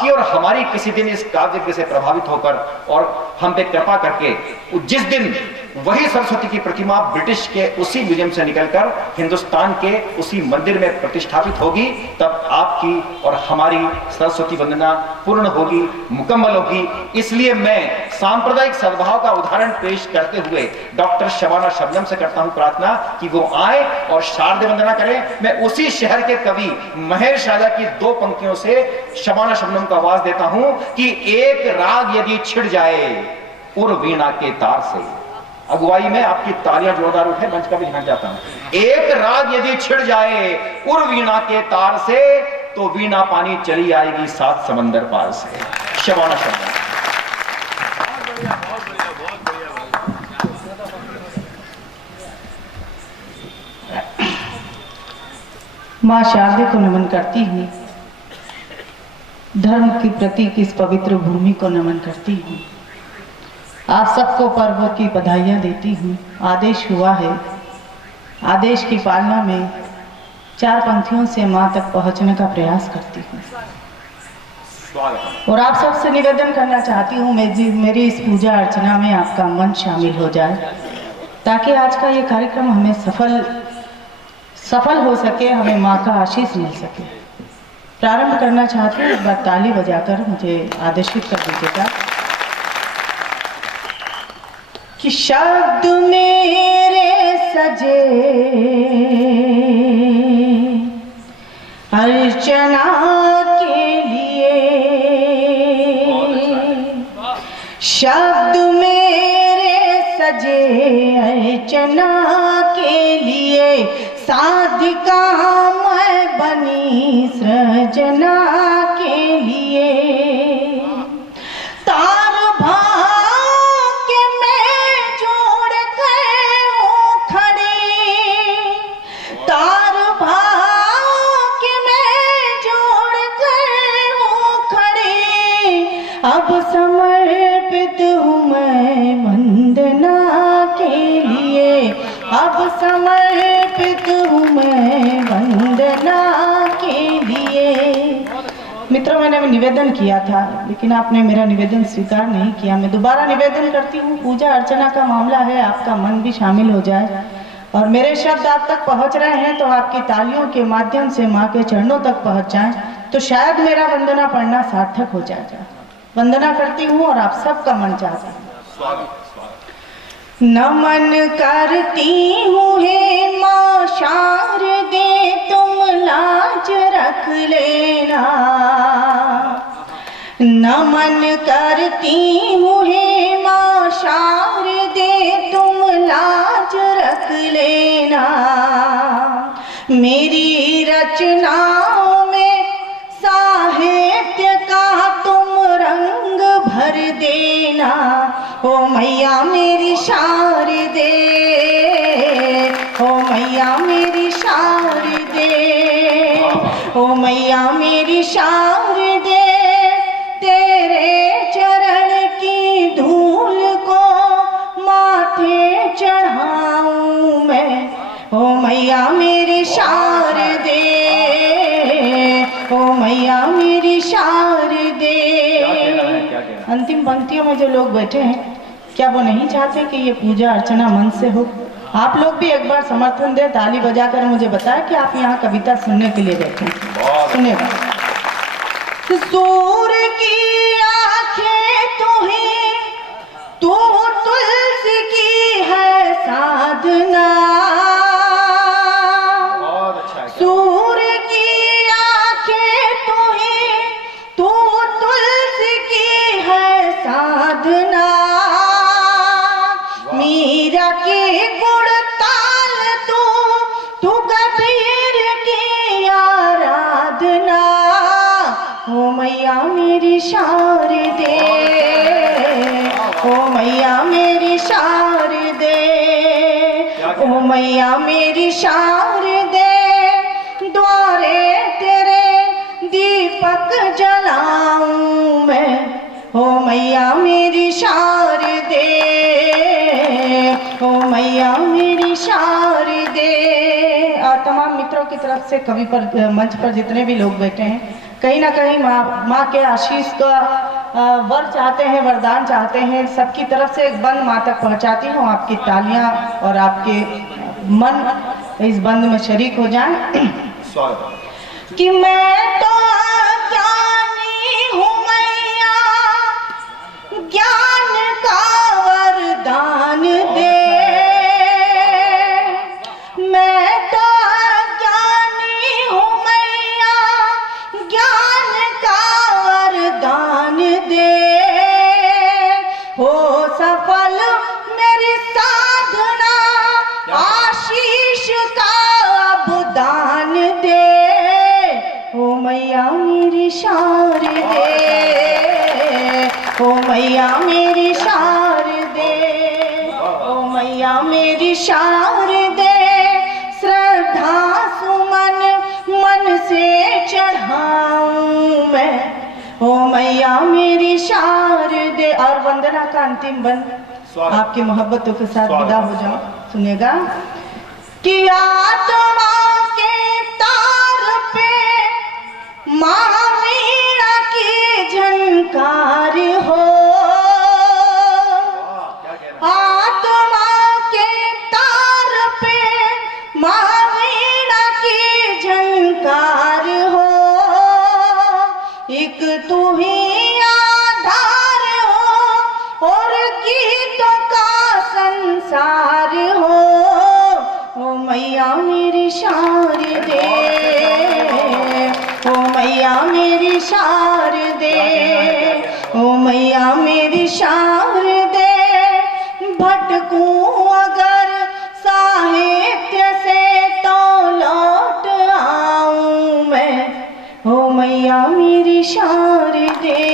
आपकी और हमारी किसी दिन इस काव्य से प्रभावित होकर और हम पे कृपा करके जिस दिन वही सरस्वती की प्रतिमा ब्रिटिश के उसी म्यूजियम से निकलकर हिंदुस्तान के उसी मंदिर में प्रतिष्ठापित होगी, तब आपकी और हमारी सरस्वती वंदना पूर्ण होगी, मुकम्मल होगी। इसलिए मैं सांप्रदायिक सद्भाव का उदाहरण पेश करते हुए डॉक्टर शबाना शबनम से करता हूं प्रार्थना कि वो आए और शारदीय वंदना करें। मैं उसी शहर के कवि महेश राजा की 2 पंक्तियों से शबाना शबनम को आवाज देता हूं कि एक राग यदि छिड़ जाए उर वीणा के तार से। अगुवाई में आपकी तालियां जोरदार उठे, मंच का भी ध्यान जाता हूं। एक राग यदि छिड़ जाए उर वीणा के तार से तो वीणा पानी चली आएगी 7 समंदर पार से। शबाना शबनम। मां शारदे को नमन करती हूँ, धर्म के प्रतीक इस पवित्र भूमि को नमन करती हूँ। आप सबको पर्व की बधाइयाँ देती हूँ। आदेश हुआ है, आदेश की पालना में 4 पंक्तियों से माँ तक पहुँचने का प्रयास करती हूँ। और आप सबसे निवेदन करना चाहती हूँ मेरी इस पूजा अर्चना में आपका मन शामिल हो जाए, ताकि आज का ये कार्यक्रम हमें सफल हो सके, हमें माँ का आशीष मिल सके। प्रारंभ करना चाहती हूँ, एक बार ताली बजाकर मुझे आदेशित कर दीजिएगा कि शब्द मेरे सजे अर्चना के लिए, शब्द मेरे सजे अर्चना के लिए, साधिका मैं बनी सृजना के लिए। तार भाग्य में जोड़ के हूँ खड़ी, तार भाग्य में जोड़ के हूँ खड़ी, अब समर्पित हूँ मैं वंदना के लिए, अब समर्पित हूँ मैं वंदना के लिए। मित्रों, मैंने निवेदन किया था लेकिन आपने मेरा निवेदन स्वीकार नहीं किया। मैं दोबारा निवेदन करती हूँ, पूजा अर्चना का मामला है, आपका मन भी शामिल हो जाए और मेरे शब्द आप तक पहुँच रहे हैं तो आपकी तालियों के माध्यम से माँ के चरणों तक पहुँच जाएं तो शायद मेरा वंदना पढ़ना सार्थक हो जाएगा। वंदना करती हूँ और आप सबका मन चाहता हूँ। नमन करती हूँ हे माँ शारदे, तुम लाज रख लेना। नमन करती हूँ हे माँ शारदे, तुम लाज रख लेना। मेरी रचनाओं में साहित्य का तुम रंग भर देना। ओ मैया मेरी शारदे, ओ मैया मेरी शारदे, ओ मैया मेरी शारदे, तेरे चरण की धूल को माथे चढ़ाऊं मैं। ओ मैया मेरी शारदे, ओ मैया मेरी शारदे। अंतिम पंक्तियों में जो लोग बैठे हैं, क्या वो नहीं चाहते कि ये पूजा अर्चना मन से हो? आप लोग भी एक बार समर्थन दें, ताली बजाकर मुझे बताएं कि आप यहाँ कविता सुनने के लिए बैठे हैं। सुनेगा। सूर्य की आंखें तू ही, तू तुलसी की है साधना। सूर्य की आंखें तू ही, तू तुलसी की है साधना। मीरा की गुणताल तू, तू कबीर की आराधना। ओ मैया मेरी शारदे, ओ मैया मेरी शारदे, ओ मैया मेरी शारदे, द्वारे तेरे दीपक जलाऊं मैं। ओ मैया मेरी शारदे, ओ मैया मेरी शारदे। और तमाम मित्रों की तरफ से कवि पर मंच पर जितने भी लोग बैठे हैं, कहीं ना कहीं माँ के आशीष का वर चाहते हैं, वरदान चाहते हैं। सबकी तरफ से एक बंद माँ तक पहुँचाती हूँ। आपकी तालियाँ और आपके मन इस बंद में शरीक हो जाएं। स्वागत। कि मैं तो ज्ञानी हूँ मैया, ज्ञान का वरदान दे। मैं तो ज्ञानी हूँ मैया, ज्ञान का वरदान दे। हो सफल मेरी साधना, आशीष का अब दान दे। ओ मैया मेरी शारदे, ओ मैया मेरी शारदे, ओ मैया मेरी शारदे। श्रद्धा सुमन मन से चढ़ाऊं मैं, ओ मैया मेरी शारदे। और वंदना का अंतिम बंद आपकी मोहब्बतों के साथ विदा हो जाओ, सुनिएगा। कि आत्मा के तार पे माँ वीणा की झनकार हो। आत्मा के तार पे माँ वीणा की झनकार हो। एक तू ही आधार हो और गीतों का संसार हो। ओ मैया मेरी शारदे, ओ मैया मेरी शारदे, ओ मैया मेरी शारदे। भटकूं अगर साहित्य से तो लौट आऊं मैं, ओ मैया मेरी शारदे।